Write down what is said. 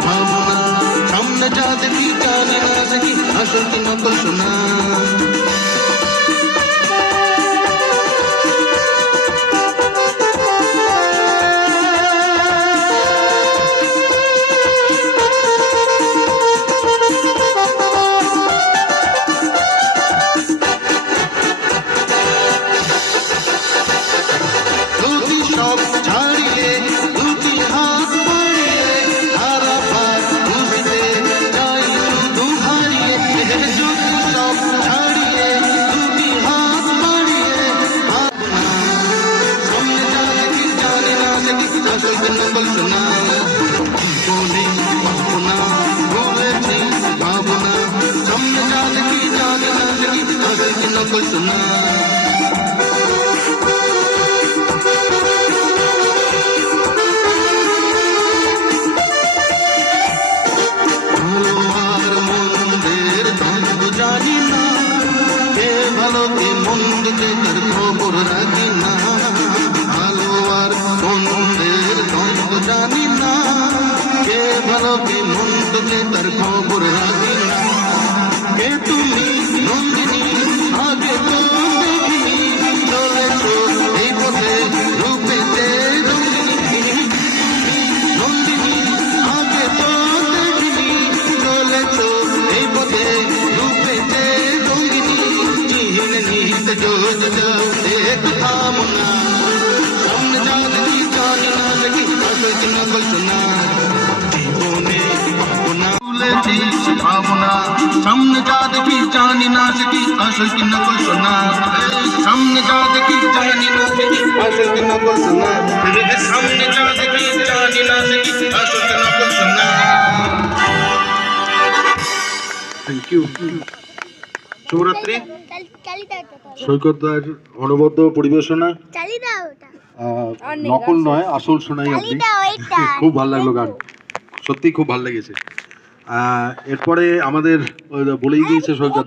ভাবনা সামনে যা দেখি জানি না দেখি আসল কি নকল শোনা জানি না কে ভালো কে মন্দ কে তার খবর রাখি না? কে ভালো কে মন্দ কে তার খবর রাখি না কে তুমি? নন্দিনী, আগে তো দেখিনি। চলেছ এই পথে রূপেতে নন্দিনী, আগে তো দেখিনি। চলেছ এই পথে রূপেতে রঙ্গিনী চিহ্ন নিহিত যোজ যাও সামনে যা জানি না দেখি আসল কি নকল শোনা জীবনে ভাবনা ভাবনা। সামনে যা দেখি জানি না দেখি আসল কি নকল শোনা সামনে যা দেখি জানি না আসল কি নকল শোনা সামনে যা দেখি জানি না আসল কি নকল শোনা থ্যাংক ইউ শুভরাত্রি। সৈকতদার অনবদ্য পরিবেশনা। চালি দাও ওটা আহ, নকল নয় আসল শোনাই আপনি। খুব ভালো লাগল গান। সত্যি খুব ভালো লেগেছে। এরপরে আমাদের ওই বলেই দিয়েছে সৈকত।